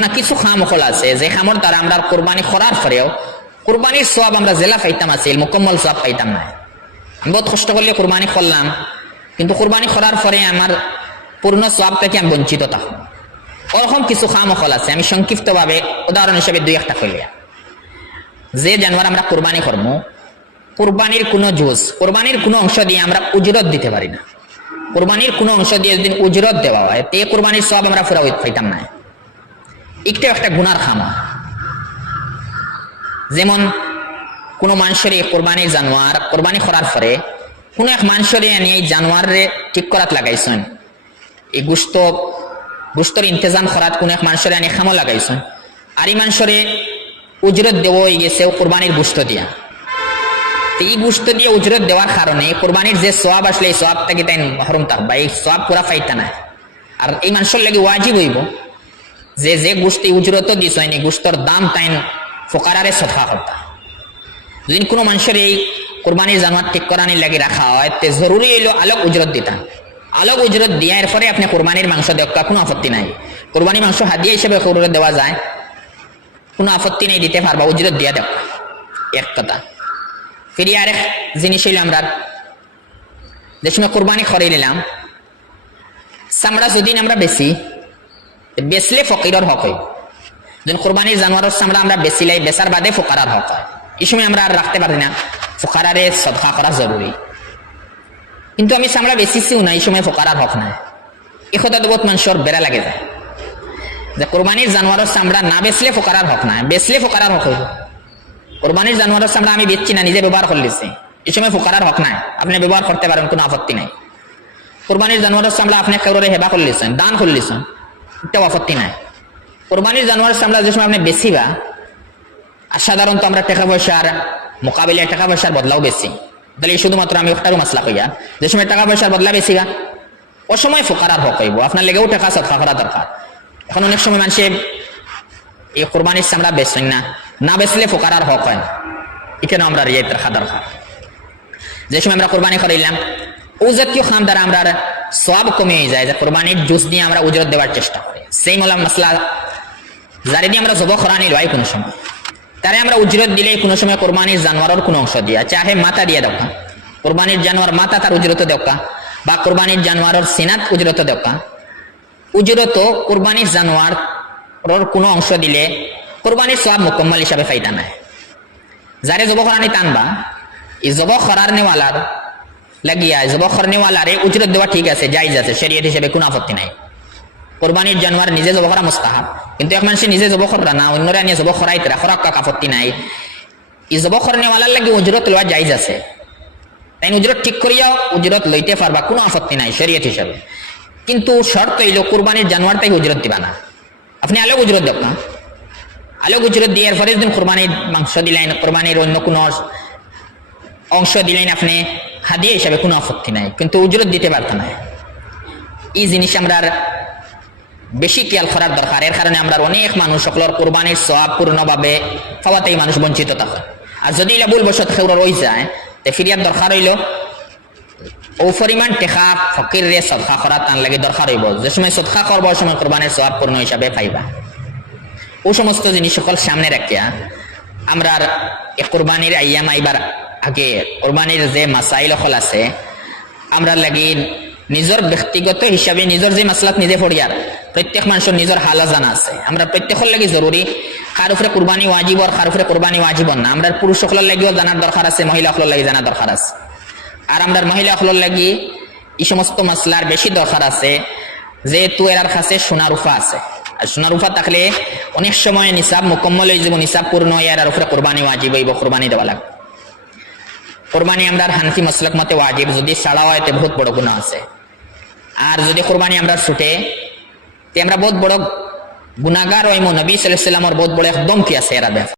এখন কিছু খামখল আছে যে খামর দ্বারা আমরা কোরবানি করার পরেও কোরবানির সওয়াব আমরা জেলা পাইতাম আছিল মুকম্মল সওয়াব পাইতাম না। আমি বহুত কষ্ট করলে কোরবানি করলাম, কিন্তু কোরবানি করার পরে আমার পূর্ণ সওয়াব থেকে আমি বঞ্চিত থাকবো। ওরকম কিছু খামখল আছে। আমি সংক্ষিপ্তভাবে উদাহরণ হিসেবে দুই একটা ফেলিয়া, যে জানোয়ার আমরা কোরবানি করবো, কোরবানির কোনো জুজ, কোরবানির কোনো অংশ দিয়ে আমরা উজরত দিতে পারি না। কোরবানির কোনো অংশ দিয়ে যদি উজরত দেওয়া হয় তে কোরবানির সওয়াব আমরা পুরা পাইতাম না। একটাও একটা গুনার খামা। যেমন কোনো মানুষের কোরবানির জানোয়ার কোরবানি করার পরে কোনো এক মানুষের এনে এই জানোয়ারে ঠিক করাত লাগাইছেন, এই গুস্তর ইন্তজাম করাত কোনো এক মানুষের এনে খামো লাগাইছেন, আর এই মানুষের উজরত দেওয়া হয়ে গেছে কোরবানির গুস্ত দিয়া। তো এই গুস্ত দিয়ে উজরত দেওয়ার কারণে কোরবানির যে সওয়াব আসলে এই সওয়াব থেকে তাই মহরুম থাকবা, এই সওয়াব পুরা পাইতা না। আর এই মানুষের লাগে ওয়াজিব হইব যে যে গোষ্ঠী উজরত দিছ এই গোস্তর দাম তাইন ফোকারারে সফা করতা। যদি কোনো মানুষের এই কোরবানির জানোয়ার ঠিক করানির লাগে রাখা হয় তে জরুরি হইলো আলোক উজরত দিতা। আলোক উজরত দিয়া এর পরে আপনি কোরবানির মাংস দেওয়া কোনো আপত্তি নাই। কোরবানির মাংস হাদিয়া হিসেবে উজরত দেওয়া যায়, কোনো আপত্তি নেই, দিতে পারবা, উজরত দিয়া দেওয়া এক কথা। ফিরিয়ে আরেক জিনিস হইল আমরা যে সময় কোরবানি করে নিলাম চামড়া যদি আমরা বেচলে ফকিরর হক হইব। যখন কোরবানির জানোয়ারের চামড়া আমরা বেচিলাই বেচার বাদে ফোকারার হক হয়, এই সময় আমরা আর রাখতে পারি না, ফোকারারে সদকা করা জরুরি। কিন্তু আমি চামড়া বেচিছিও না, এই সময় ফোকারার হক নাই। এই কথা বহুত মানুষের বেড়া লাগে যায় যে কোরবানির জানোয়ারের চামড়া না বেচলে ফোকারার হক নাই, বেচলে ফোকারার হক হইব। কোরবানির জানোয়ারের চামড়া আমি বেচছি না, নিজে ব্যবহার করলেছি, এই সময় ফোকারার হক নাই, আপনি ব্যবহার করতে পারেন, কোনো আপত্তি নাই। কোরবানির জানোয়ারের চামড়া আপনি কাউরে হেবা করলেছেন, দান করলেছেন, এটাও আপত্তি নাই। কোরবানির জানোয়ারের চামড়া যে সময় আপনি বেচিবা, আর সাধারণত আমরা টাকা পয়সার মোকাবিলায় টাকা পয়সার বদলাও বেশি, তাহলে শুধুমাত্র আমি একটারও মাসলা কইয়া যে সময় টাকা পয়সার বদলা বেশিগা ও সময় ফোকারার হক হইব, আপনার লেগেও টাকা সদকা করা দরকার। এখন অনেক সময় মানুষে এই কোরবানির চামড়া বেচছেন না বেচলে ফোকারার হক হয়, এখানে আমরা রিয়ায়ত রাখা দরকার। যে সময় আমরা কোরবানি করাইলাম ও জাতীয় খাম দ্বারা আমরা সওয়াব কমে যায়, যে কোরবানির জুস দিয়ে আমরা উজরত দেওয়ার চেষ্টা করি। সেই মাসলা যারে দিয়ে আমরা জব করানি লয় কোনো সময়, তারে আমরা উজরত দিলে কোনো সময় কোরবানির জানোয়ারের কোনো অংশ দিয়া, চাহে মাথা দিয়ে দেওয়া, কোরবানির জানোয়ার মাথা তার উজরত দেওয়া, বা কোরবানির জানোয়ারের সিনাত উজরত দেওয়া। উজরত কোরবানির জানোয়ার কোনো অংশ দিলে কোরবানির সওয়াব মুকম্মল হিসাবে ফাইদা নাই। যারে জব করানি টানবা, এই জব করার নেওয়ালার লাগিয়া জব করানেওয়ালারে উজরত দেওয়া ঠিক আছে, জায়েজ আছে, শরীয়ত হিসেবে কোনো আপত্তি নাই। কোরবানির জানোয়ার নিজে জব করা মুস্তাহাব, কিন্তু এক মানুষ নিজে জব করা না, অন্যরা নিয়ে জব করাইতে খরাক আপত্তি নাই। এই জব করানেওয়ালার লাগে উজরত লওয়া জায়েজ আছে, তাই উজরত ঠিক করিয়াও উজরত লইতে পারবা, কোনো আপত্তি নাই শরীয়ত হিসাবে। কিন্তু শর্ত হইল কোরবানির জানোয়ার তাই উজরত দিবা না, আপনি আলোক উজরত দেব না। আলোক উজরত দিয়ে এরপরে যদি কোরবানির মাংস দিলেন, কোরবানির অন্য কোনো অংশ দিলেন আপনি হাদিয়া হিসাবে, কোনো আপত্তি নাই, কিন্তু উজরত দিতে পারত না। এই জিনিস আমরা বেশি খেয়াল করার দরকার। এর কারণে আমরা অনেক মানুষ সকলের কোরবানির সওয়াব পূর্ণভাবে পাওয়াতেই মানুষ বঞ্চিত থাকে। আর যদি এটা ভুলবশত খেউর রয়ে যায় তে ফিরিয়ার দরকার হইল ও পরিমাণ টেকা ফকির রে সদকা করা তার লাগে দরকার হইব। যে সময় সদকা করবো ওই সময় কোরবানির সওয়াব পূর্ণ হিসাবে পাইবা। ও সমস্ত জিনিস সকল সামনে রাখিয়া আমরা কোরবানির আইয়াম আইবার আগে কোরবানির যে মাসাইল সকল আছে আমরা লাগি নিজের ব্যক্তিগত হিসাবে নিজের যে মাসলাত নিজে ফড়িয়ার প্রত্যেক মানুষের নিজের হালা জানা আছে। আমরা প্রত্যেকের লাগি জরুরি কার উপরে কোরবানি ওয়াজিব আর কার উপরে কোরবানি ওয়াজিব না। আমরা পুরুষ সকলের লাগিও জানার দরকার আছে, মহিলা সকলের লাগি জানার দরকার আছে। আর আমরা মহিলা সকলের লাগি এই সমস্ত মাসলার বেশি দরকার আছে, যেহেতু এর কাছে সোনা রূপা আছে। আর সোনা রূপা থাকলে অনেক সময় নিসাব মুকম্মল হয়ে যাব, নিসাব পূর্ণ হয়ে আর উপরে কোরবানি ওয়াজিব হইব, কোরবানি দেওয়া লাগবে। কোরবানি আমরা হানফি মাসলাক মতে ওয়াজিব, যদি ছাড়া হয় তো বহুত বড় গুনাহ আছে। আর যদি কোরবানি আমরা ছুটে তে আমরা বহুত বড় গুনাহগার হইব। নবী সাল্লাল্লাহু আলাইহি ওয়াসাল্লামের বহুত বড় একদম কি আছে এরা।